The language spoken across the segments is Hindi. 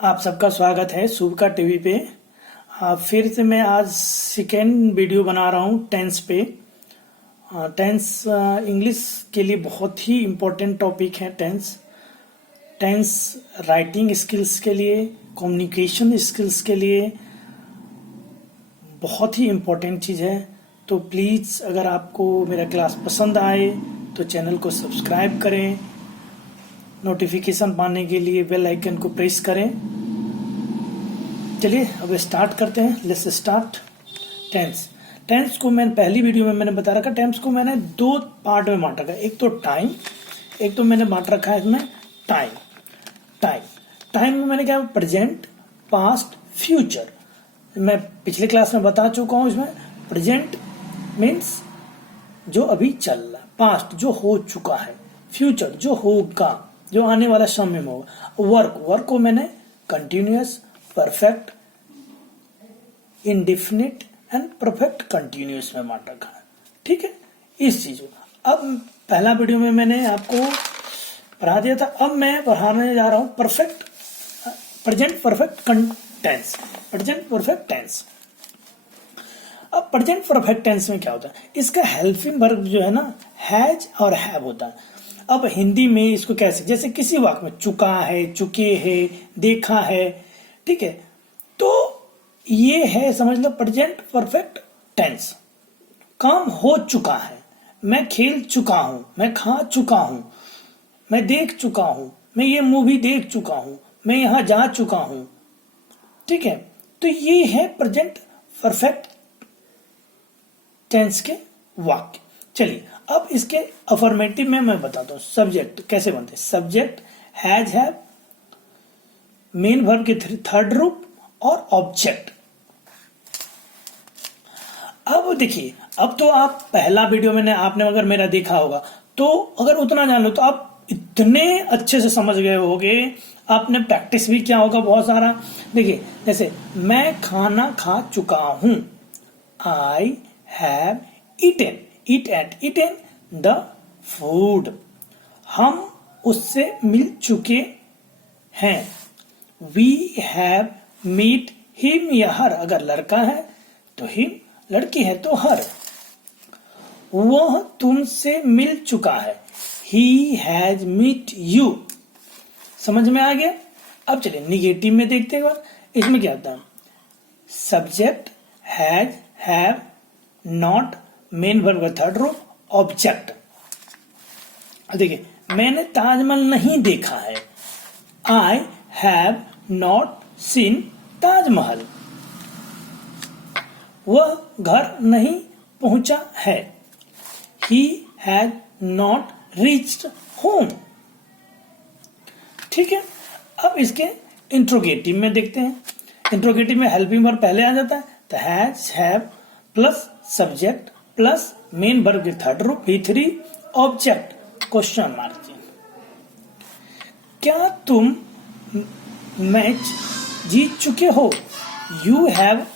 आप सबका स्वागत है सुबका टीवी पे। फिर से मैं आज सेकेंड वीडियो बना रहा हूँ टेंस पे। टेंस इंग्लिश के लिए बहुत ही इम्पोर्टेंट टॉपिक है। टेंस राइटिंग स्किल्स के लिए, कम्युनिकेशन स्किल्स के लिए बहुत ही इम्पोर्टेंट चीज़ है। तो प्लीज़ अगर आपको मेरा क्लास पसंद आए तो चैनल को सब्सक्राइब करें, नोटिफिकेशन पाने के लिए बेल आइकन को प्रेस करें। चलिए अब स्टार्ट करते हैं। Let's start. टेंस को मैंने पहली वीडियो में मैंने बता रखा, टेंस को मैंने दो पार्ट में बांट रखा है। एक तो टाइम, एक तो मैंने बांट रखा है इसमें टाइम में मैंने क्या, प्रेजेंट, पास्ट, फ्यूचर। मैं पिछले क्लास में बता चुका हूं। इसमें प्रेजेंट मीन्स जो अभी चल रहा, पास्ट जो हो चुका है, फ्यूचर जो होगा, जो आने वाला समय में होगा। वर्क को मैंने continuous, perfect, indefinite and perfect continuous में बांट रखा है। ठीक है, इस चीज को अब पहला वीडियो में मैंने आपको पढ़ा दिया था। अब मैं पढ़ाने जा रहा हूं present perfect tense. Present perfect tense. अब प्रेजेंट परफेक्ट टेंस में क्या होता है, इसका हेल्पिंग वर्ब जो है ना, हैज और हैव होता है। अब हिंदी में इसको कैसे, जैसे किसी वाक्य में चुका है, चुके हैं, देखा है, ठीक है, तो ये है, समझ लो, प्रेजेंट परफेक्ट टेंस। काम हो चुका है, मैं खेल चुका हूं, मैं खा चुका हूं, मैं देख चुका हूं, मैं ये मूवी देख चुका हूं, मैं यहां जा चुका हूं। ठीक है, तो ये है प्रेजेंट परफेक्ट टेंस के वाक्य। चलिए अब इसके अफर्मेटिव में मैं बताता हूं सब्जेक्ट कैसे बनते हैं। Subject, has, have, main verb के थर्ड रूप और ऑब्जेक्ट। अब देखिए, अब तो आप पहला वीडियो मैंने आपने अगर मेरा देखा होगा तो अगर उतना जान लो तो आप इतने अच्छे से समझ गए होगे। आपने प्रैक्टिस भी किया होगा बहुत सारा। देखिए, जैसे मैं खाना खा चुका हूं, I have eaten the food। हम उससे मिल चुके हैं, we have meet him या her। अगर लड़का है तो him, लड़की है तो her। वह तुमसे मिल चुका है, he has meet you। समझ में आ गया। अब चलिए निगेटिव में देखते हैं। इसमें क्या होता है, subject, has, have, not, main verb का थर्ड रूप, ऑब्जेक्ट। देखिए, मैंने ताजमहल नहीं देखा है, I have not seen Taj Mahal. वह घर नहीं पहुंचा है, he has not reached home. ठीक है, अब इसके इंट्रोगेटिव में देखते हैं। इंट्रोगेटिव में हेल्पिंग वर्ब पहले आ जाता है, तो has, have plus subject plus main verb के थर्ड रूप, V3 ऑब्जेक्ट, क्वेश्चन मार्क। क्या तुम मैच जीत चुके हो, you have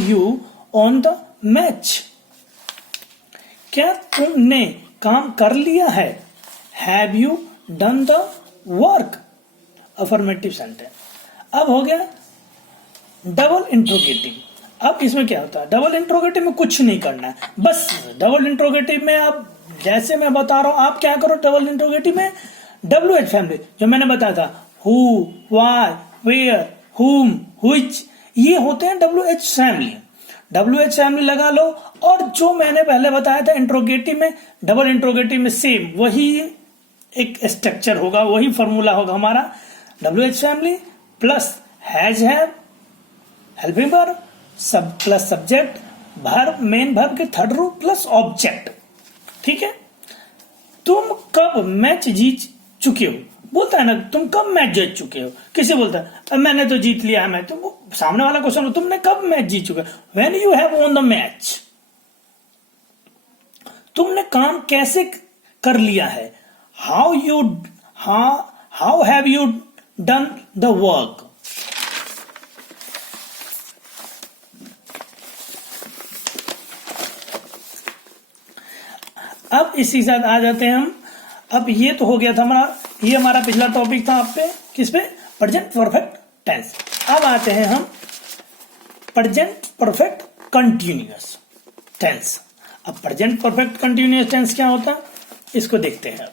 you on the match. क्या तुमने काम कर लिया है, have you done the work, affirmative sentence. अब हो गया डबल इंट्रोगेटिव। अब इसमें क्या होता है, डबल इंट्रोगेटिव में कुछ नहीं करना है, बस डबल इंट्रोगेटिव में आप जैसे मैं बता रहा हूं आप क्या करो। डबल इंट्रोगेटिव में WH फैमिली जो मैंने बताया था, हु, व्हाई, वेयर, हुम, व्हिच, ये होते हैं WH फैमिली। WH फैमिली लगा लो। और जो मैंने पहले बताया था इंट्रोगेटिव में, डबल इंट्रोगेटिव में सेम वही एक स्ट्रक्चर होगा, वही फॉर्मूला होगा हमारा। WH family plus has, have, helping verb plus subject, verb, main verb के थर्ड रूप प्लस ऑब्जेक्ट। ठीक है, तुम कब मैच जीत चुके हो, बोलता है ना, तुम कब मैच जीत चुके हो। किसी बोलता है मैंने तो जीत लिया है, मैं तो वो सामने वाला क्वेश्चन हो, तुमने कब मैच जीत चुके हो, when you have won the match. तुमने काम कैसे कर लिया है, how have you done the work. अब इसी के साथ आ जाते हैं हम। अब ये तो हो गया था हमारा, ये हमारा पिछला टॉपिक था आप पे, किस पे, प्रेजेंट परफेक्ट टेंस। अब आते हैं हम प्रेजेंट परफेक्ट कंटिन्यूअस टेंस। अब प्रेजेंट परफेक्ट कंटिन्यूअस टेंस क्या होता है इसको देखते हैं।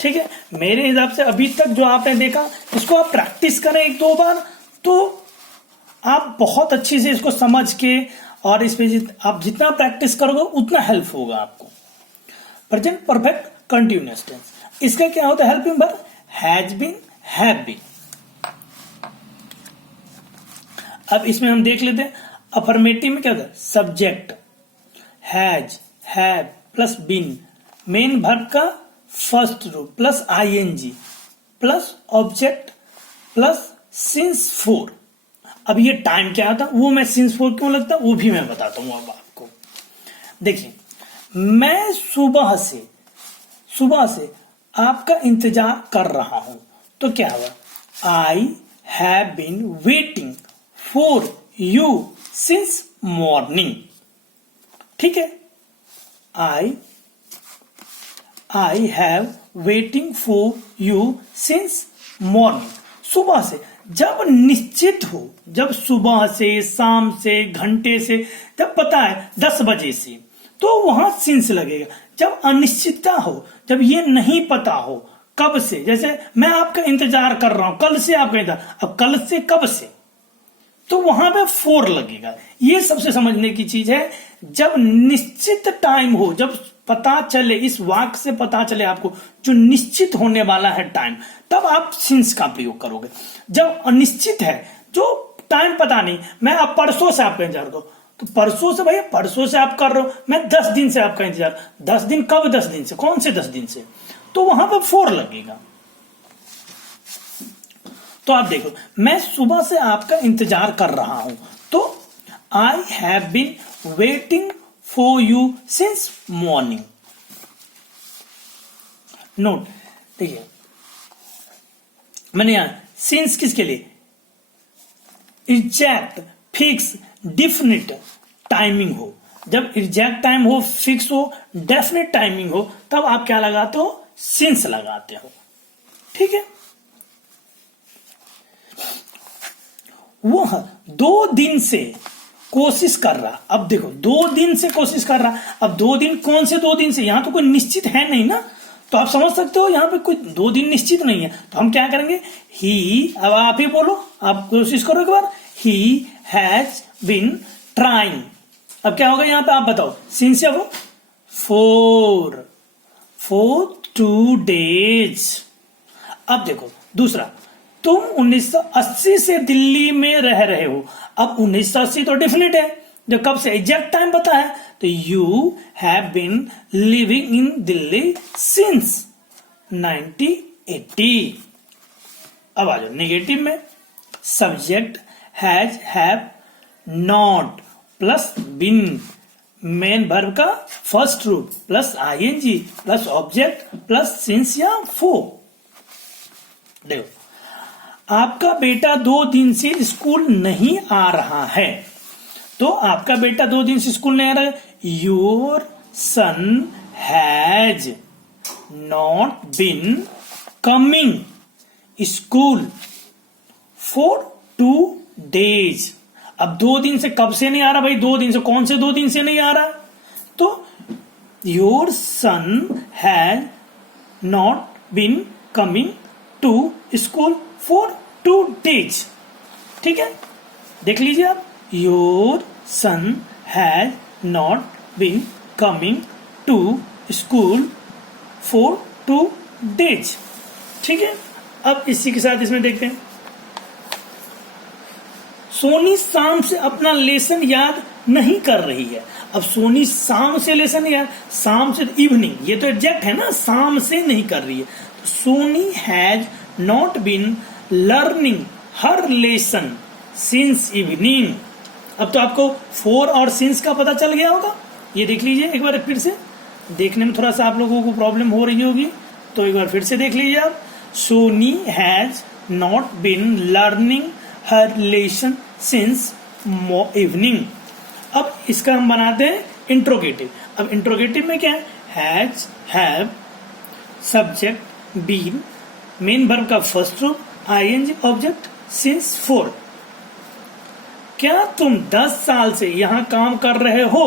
ठीक है, मेरे हिसाब से अभी तक जो आपने देखा इसको आप प्रैक्टिस करें एक दो बार, तो आप बहुत अच्छी से इसको समझ के, और इस पे आप जितना प्रैक्टिस करोगे उतना हेल्प होगा आपको। प्रेजेंट परफेक्ट कंटिन्यूअस टेंस, इसका क्या होता है helping verb has been, have been. अब इसमें हम देख लेते हैं अफर्मेटिव में क्या होता है, subject has, have plus been, main verb का फर्स्ट रूप plus ING plus object plus since for. अब ये टाइम क्या आता वो मैं सिंस फोर क्यों लगता वो भी मैं बताता हूं अब आपको। देखिए, मैं सुबह से आपका इंतजार कर रहा हूं, तो क्या हुआ, I have been waiting for you since morning. ठीक है, I have waiting for you since morning. सुबह से, जब निश्चित हो, जब सुबह से, शाम से, घंटे से, जब पता है 10 बजे से, तो वहां सिंस लगेगा। जब अनिश्चितता हो, जब ये नहीं पता हो कब से, जैसे मैं आपका इंतजार कर रहा हूं कल से, आपका इंतजार, अब कल से कब से, तो वहां पे फोर लगेगा। ये सबसे समझने की चीज है। जब निश्चित टाइम हो, जब पता चले, इस वाक्य से पता चले आपको जो निश्चित होने वाला है टाइम, तब आप सिंस का प्रयोग करोगे। जब अनिश्चित है, जो टाइम पता नहीं, मैं अब परसों से आपका इंतजार करूं, तो परसों से, भैया परसों से आप कर रहे हो, मैं 10 दिन से आपका इंतजार, 10 दिन कब, 10 दिन से, कौन से 10 दिन से, तो वहां पर फोर लगेगा। तो आप देखो, मैं सुबह से आपका इंतजार कर रहा हूं, तो I have been waiting for you since morning. Note, देखिए मैंने यहां सिंस किसके लिए, एग्जैक्ट, फिक्स, डिफिनिट टाइमिंग हो। जब एग्जैक्ट टाइम हो, फिक्स हो, डेफिनेट टाइमिंग हो, तब आप क्या लगाते हो, सिंस लगाते हो। ठीक है, वह 2 दिन से कोशिश कर रहा, अब देखो 2 दिन से कोशिश कर रहा, अब 2 दिन कौन से 2 दिन से, यहां तो कोई निश्चित है नहीं ना, तो आप समझ सकते हो यहां पे कोई 2 दिन निश्चित नहीं है, तो हम क्या करेंगे, ही, अब आप ही बोलो, आप कोशिश करो एक बार, ही हैज बीन ट्राइंग। अब क्या होगा यहां पे, आप बताओ, सिंस अब फॉर 2 डेज। अब देखो दूसरा, तुम 1980 से दिल्ली में रह रहे हो। अब 1980 तो डेफिनेट है, जो कब से, एग्जैक्ट टाइम पता है, तो you have been living in Delhi since 1980। अब आ जाओ नेगेटिव में, subject has, have, not plus been, main verb का फर्स्ट रूप plus ING plus object plus since या फॉर। देखो, आपका बेटा 2 दिन से स्कूल नहीं आ रहा है, तो आपका बेटा 2 दिन से स्कूल नहीं आ रहा है, your son has not been coming school for 2 days. अब 2 दिन से कब से नहीं आ रहा भाई, 2 दिन से, कौन से 2 दिन से नहीं आ रहा, तो your son has not been coming to school for 2 days. ठीक है, देख लीजिए आप, your son has not been coming to school for 2 days. ठीक है, अब इसी के साथ इसमें देखते हैं, सोनी शाम से अपना लेसन याद नहीं कर रही है। अब सोनी शाम से लेसन याद, शाम से इवनिंग, ये तो एग्जैक्ट है ना, शाम से नहीं कर रही है, तो Soni has not been learning her lesson since evening. अब तो आपको फॉर और सिंस का पता चल गया होगा, ये देख लीजिए एक बार फिर से, देखने में थोड़ा सा आप लोगों को प्रॉब्लम हो रही होगी, तो एक बार फिर से देख लीजिए आप, Soni has not been learning her lesson since evening. अब इसका हम बनाते हैं इंट्रोगेटिव। अब इंट्रोगेटिव में क्या है, has, have, subject, been, main verb का फर्स्ट रूप आईएनजी ऑब्जेक्ट सिंस 4। क्या तुम 10 साल से यहां काम कर रहे हो?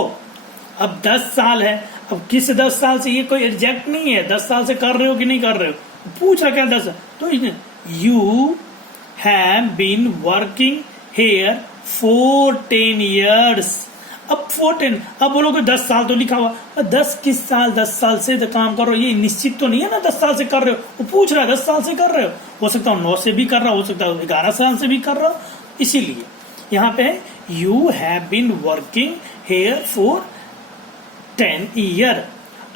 अब 10 साल है, अब किस 10 साल से, ये कोई एग्जैक्ट नहीं है, 10 साल से कर रहे हो कि नहीं कर रहे हो, पूछ रहा क्या 10। तो you have been working here for 10 years। अब 14, अब बोलोगे 10 साल तो लिखा हुआ, 10 किस साल, 10 साल से तो काम कर रहे हो, ये निश्चित तो नहीं है ना 10 साल से कर रहे हो। वो पूछ रहा है 10 साल से कर रहे हो सकता है 9 से भी कर रहा हो सकता है 11 साल से भी कर रहा हो। इसीलिए यहाँ पे you have been working here for 10 year।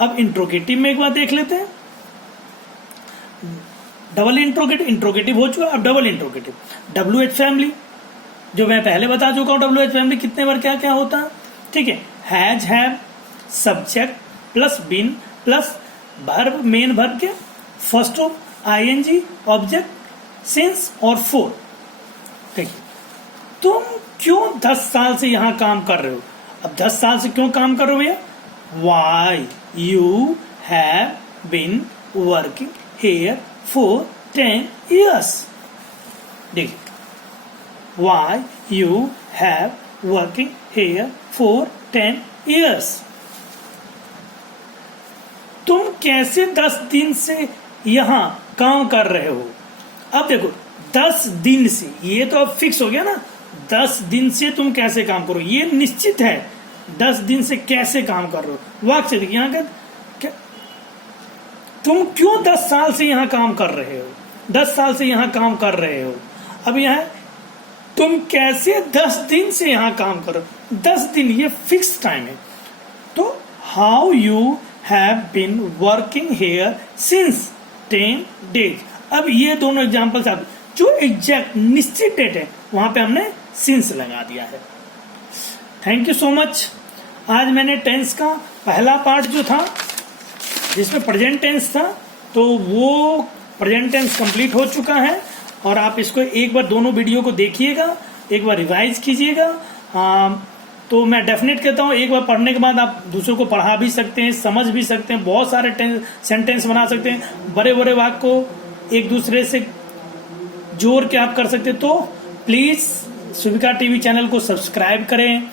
अब इंट्रोगेटिव में एक बार देख लेते हैं। डबल इंट्रोगेटिव हो चुका, अब डबल इंट्रोगेटिव। WH फैमिली जो मैं पहले बता चुका हूं, WH फैमिली कितने बार क्या क्या होता है, ठीक है। Has, have, subject plus been plus verb, main verb के first of ING object since और फॉर। देखिए तुम क्यों 10 साल से यहां काम कर रहे हो? अब 10 साल से क्यों काम कर रहे हो भैया? Why you have been working here for 10 years। देखिए why you have working here for 10 years। तुम कैसे 10 दिन से यहां काम कर रहे हो? अब देखो 10 दिन से, ये तो अब फिक्स हो गया ना, 10 दिन से तुम कैसे काम करो, ये निश्चित है। 10 दिन से कैसे काम कर रहे हो, वाक्य देखिए यहां का, तुम क्यों 10 साल से यहां काम कर रहे हो, 10 साल से यहां काम कर रहे हो। अब यहां तुम कैसे 10 दिन से यहां काम करो, 10 दिन ये फिक्स टाइम है। तो how you have been working here since 10 days। अब ये दोनों एग्जाम्पल्स आप जो एग्जैक्ट निश्चित डेट है वहां पे हमने सिंस लगा दिया है। Thank you so much. आज मैंने टेंस का पहला पार्ट जो था जिसमें प्रेजेंट टेंस था, तो वो प्रेजेंट टेंस कंप्लीट हो चुका है। और आप इसको एक बार दोनों वीडियो को देखिएगा, एक बार रिवाइज कीजिएगा। तो मैं डेफिनेट कहता हूँ एक बार पढ़ने के बाद आप दूसरों को पढ़ा भी सकते हैं, समझ भी सकते हैं, बहुत सारे सेंटेंस बना सकते हैं, बड़े बड़े वाक्य को एक दूसरे से जोड़ के आप कर सकते हैं। तो प्लीज सुविका टीवी चैनल को सब्सक्राइब करें,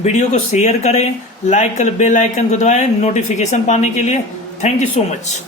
वीडियो को शेयर करें, लाइक कर, बेल आइकन को दबाएं नोटिफिकेशन पाने के लिए। Thank you so much.